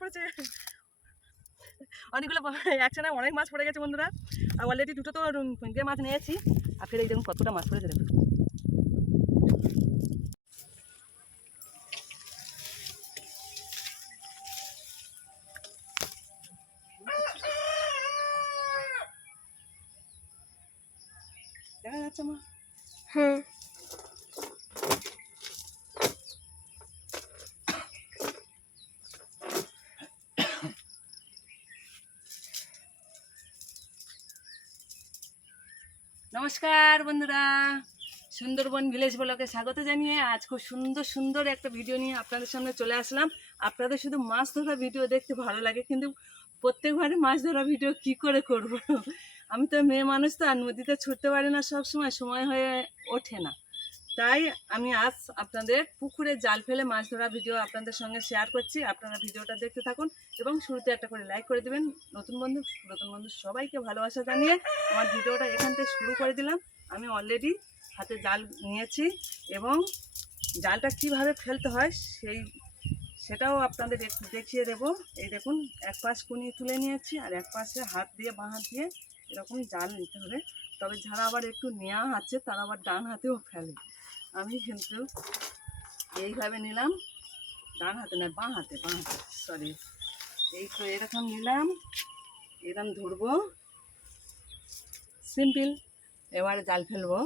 পড়েছে, অনেকগুলো একসাথে অনেক মাছ পড়ে গেছে বন্ধুরা। আর অলরেডি দুটো তো যে মাছ নিয়েছি, আর ফের এই দেখুন কতটা মাছ পড়েছে দেখুন। দেখা যাচ্ছে মা? হুম। নমস্কার বন্ধুরা, সুন্দরবন ভিলেজ ব্লগে স্বাগত জানিয়ে আজ খুব সুন্দর সুন্দর একটা ভিডিও নিয়ে আপনাদের সামনে চলে আসলাম। আপনাদের শুধু মাছ ধরা ভিডিও দেখতে ভালো লাগে, কিন্তু প্রত্যেকবারে মাছ ধরা ভিডিও কি করে করব। আমি তো মেয়ে মানুষ, তো আর নদীতে ছুটতে পারি না, সব সময় হয়ে ওঠে না। তাই আমি আজ আপনাদের পুকুরে জাল ফেলে মাছ ধরা ভিডিও আপনাদের সঙ্গে শেয়ার করছি। আপনারা ভিডিওটা দেখতে থাকুন এবং শুরুতে একটা করে লাইক করে দেবেন। নতুন বন্ধু সবাইকে ভালোবাসা জানিয়ে আমার ভিডিওটা এখান থেকে শুরু করে দিলাম। আমি অলরেডি হাতে জাল নিয়েছি এবং জালটা কিভাবে ফেলতে হয় সেটাও আপনাদের একটু দেখিয়ে দেবো। এই দেখুন, এক পাশ কুনি তুলে নিয়েছি আর এক পাশে হাত দিয়ে বাঁ হাত দিয়ে এরকম জাল নিতে হবে। তবে যারা আবার একটু নেওয়া আছে তারা আবার ডান হাতেও ফেলে। আমি কিন্তু এইভাবে নিলাম, ডান হাতে নয় বাঁ হাতে সরি। এই তো এরকম নিলাম, এরকম ধরবো, সিম্পল। এবারে জাল ফেলবো।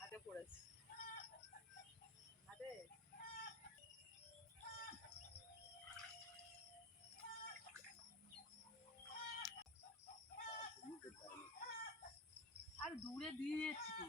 হাতে পড়েছে, হাতে আর দূরে দিয়েছি তো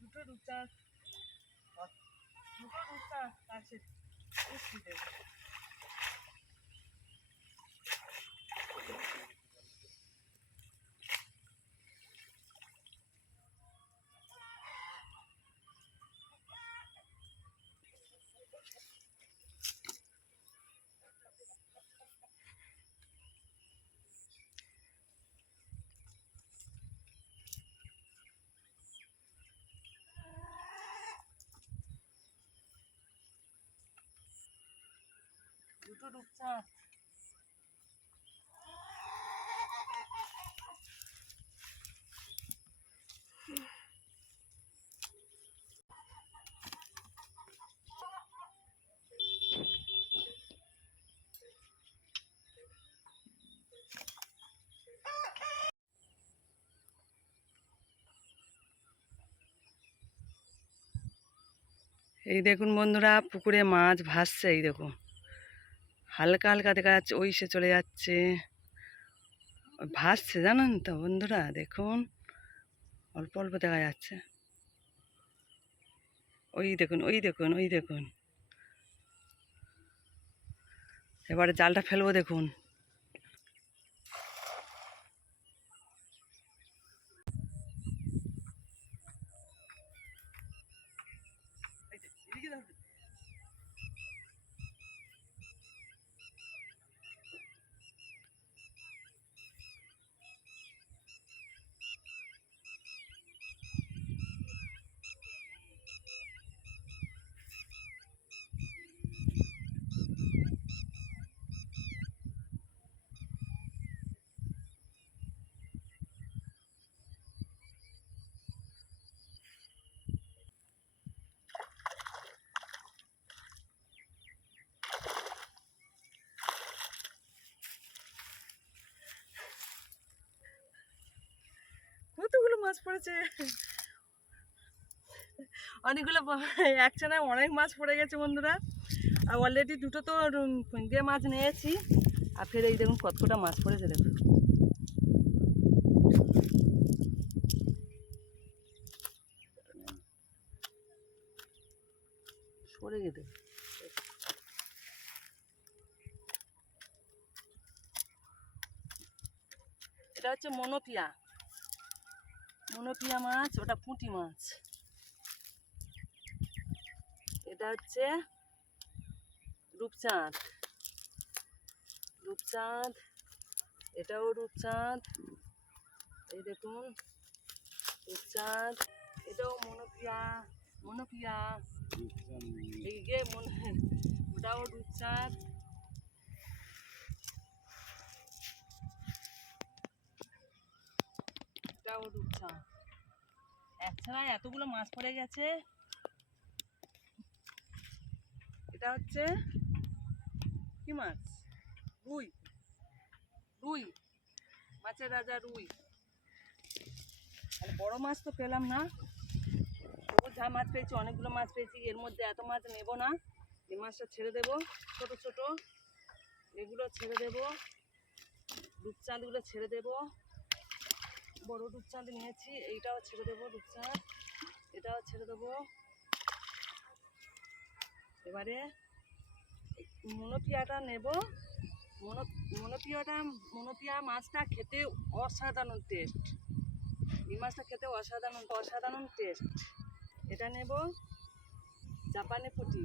দুটো রূপচাঁদ, আছে। দুটো রূপচাঁদ। এই দেখুন বন্ধুরা, পুকুরে মাছ ভাসছে। এই দেখুন হালকা হালকা দেখা যাচ্ছে, ওই সে চলে যাচ্ছে, ভাসছে জানেন তো বন্ধুরা। দেখুন অল্প অল্প দেখা যাচ্ছে, ওই দেখুন ওই দেখুন ওই দেখুন। এবারে জালটা ফেলবো দেখুন। মাছ পড়েছে, অনেকগুলো একসাথে অনেক মাছ পড়ে গেছে বন্ধুরা। আর অলরেডি দুটো তো দিয়ে মাছ নিয়েছি, আর ফের এই দেখুন কতটা মাছ পড়েছে দেখুন। সরে গেছে। এটা হচ্ছে মনোপিয়া, মনোপিয়া মাছ, ওটা পুঁটি মাছ। এটা হচ্ছে রূপচাঁদ, রূপচাঁদ, এটাও রূপচাঁদ, এই দেখুন রূপচাঁদ, এটাও মনোপিয়া, মনোপিয়া, এই যে ওটাও রূপচাঁদ। এটাও রূপচাঁদ। একছাড়া এতগুলো মাছ পড়ে গেছে। এটা হচ্ছে কি মাছ? রুই, রুই মাছের রাজা রুই। আর বড় মাছ তো পেলাম না, তবু যা মাছ পেয়েছি, অনেকগুলো মাছ পেয়েছি, এর মধ্যে এত মাছ নেব না। এই মাছটা ছেড়ে দেবো, ছোট ছোট এগুলো ছেড়ে দেবো, রূপচাঁদগুলো ছেড়ে দেবো। বড় রূপচাঁদ নিয়েছি, এইটাও ছেড়ে দেবো রূপচাঁদ, এটাও ছেড়ে দেবো। এবারে মনোপিয়াটা নেব। মনোপিয়া মাছটা খেতে অসাধারণ টেস্ট, এই মাছটা খেতে অসাধারণ অসাধারণ টেস্ট। এটা নেব, জাপানি পুঁটি।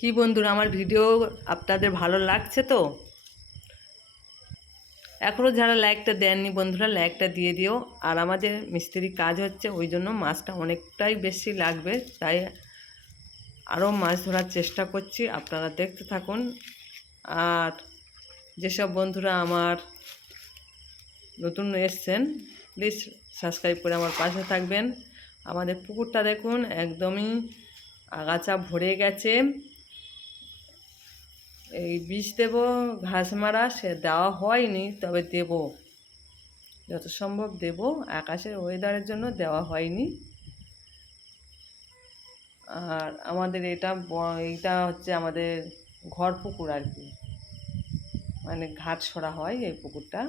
কি বন্ধুরা, আমার ভিডিও আপনাদের ভালো লাগছে তো? এখনও যারা লাইকটা দেননি বন্ধুরা, লাইকটা দিয়ে দিও। আর আমাদের মিস্ত্রির কাজ হচ্ছে, ওই জন্য মাছটা অনেকটাই বেশি লাগবে, তাই আরও মাছ ধরার চেষ্টা করছি, আপনারা দেখতে থাকুন। আর যেসব বন্ধুরা আমার নতুন এসছেন, প্লিজ সাবস্ক্রাইব করে আমার পাশে থাকবেন। আমাদের পুকুরটা দেখুন একদমই আগাছা ভরে গেছে। এই বীজ দেব, ঘাস মারা সে দেওয়া হয়নি, তবে দেব, যত সম্ভব দেব। আকাশের ওয়েদারের জন্য দেওয়া হয়নি। আর আমাদের এইটা হচ্ছে আমাদের ঘর পুকুর আর কি, মানে ঘাট সরা হয় এই পুকুরটা।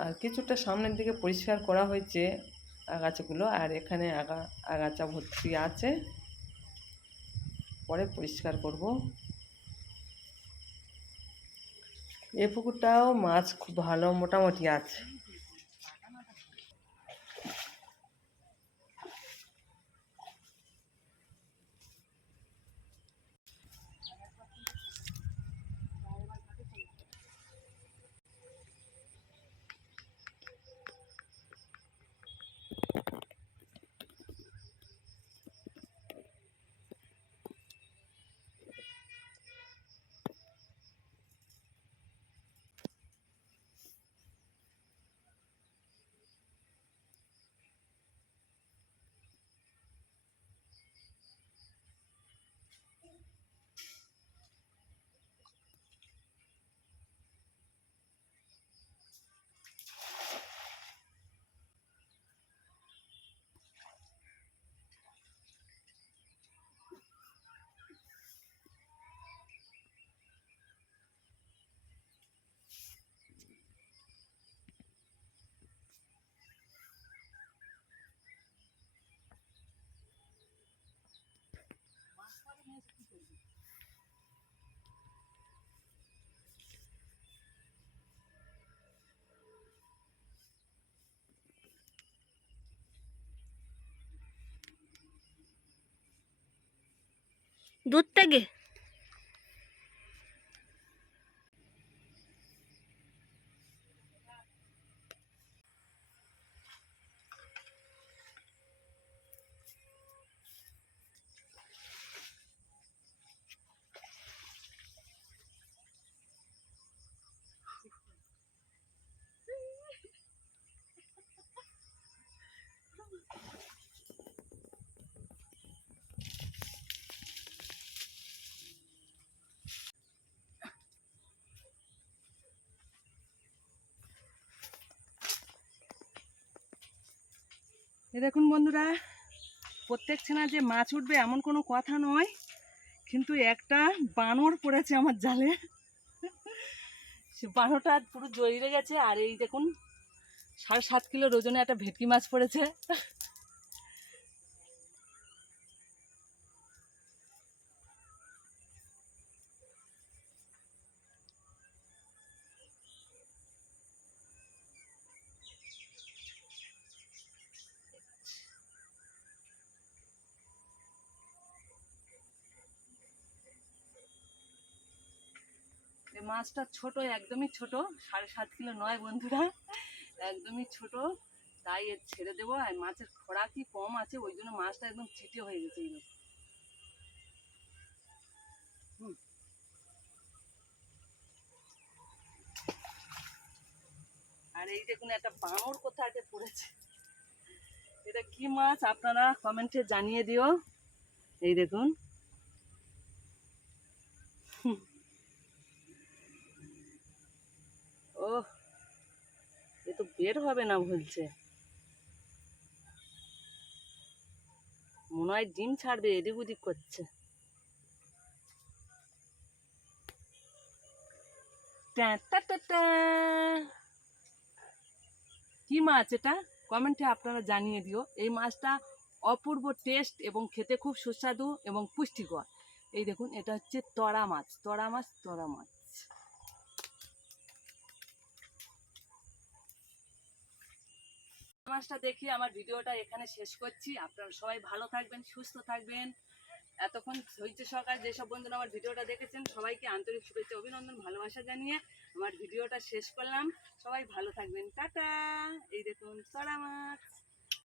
আর কিছুটা সামনের দিকে পরিষ্কার করা হয়েছে আগাছাগুলো, আর এখানে আগাছা ভর্তি আছে, পরে পরিষ্কার করব। এই পুকুরটাও মাছ খুব ভালো মোটামুটি আছে। দূর থেকে এই দেখুন বন্ধুরা, প্রত্যেক ছেনা যে মাছ উঠবে এমন কোনো কথা নয়, কিন্তু একটা বানর পড়েছে আমার জালে। সে বানরটা পুরো জড়িয়ে গেছে। আর এই দেখুন 7.5 কিলো ওজনে একটা ভেটকি মাছ পড়েছে। এই মাছটা ছোট, একদমই ছোট, 7.5 কিলো নয় বন্ধুরা, একদমই ছোট। তাই এর ছেড়ে দেবো। আর মাছের খোরাকি কম আছে, ওই জন্য মাছটা একদম চিটে হয়ে গেছে। এই দেখুন। আর এই দেখুন একটা বানর কোথায় পড়েছে। এটা কি মাছ আপনারা কমেন্টে জানিয়ে দিও। এই দেখুন। ও, এ তো বের হবে না বলছে, মনে হয় ডিম ছাড়বে, এদিক ওদিক করছে। ট্যাঁ ট্যাঁ ট্যাঁ ট্যাঁ। কি মাছ এটা কমেন্টে আপনারা জানিয়ে দিও। এই মাছটা অপূর্ব টেস্ট এবং খেতে খুব সুস্বাদু এবং পুষ্টিকর। এই দেখুন, এটা হচ্ছে তরা মাছ, তরা মাছ, তরা মাছ। মাছটা দেখি আমার ভিডিওটা এখানে শেষ করছি। আপনারা সবাই ভালো থাকবেন, সুস্থ থাকবেন। এতক্ষণ ধৈর্য সহকারে যেসব বন্ধুরা আমার ভিডিওটা দেখেছেন, সবাইকে আন্তরিক শুভেচ্ছা, অভিনন্দন, ভালোবাসা জানিয়ে আমার ভিডিওটা শেষ করলাম। সবাই ভালো থাকবেন, টাটা। এই দেখুন তরা মাছ।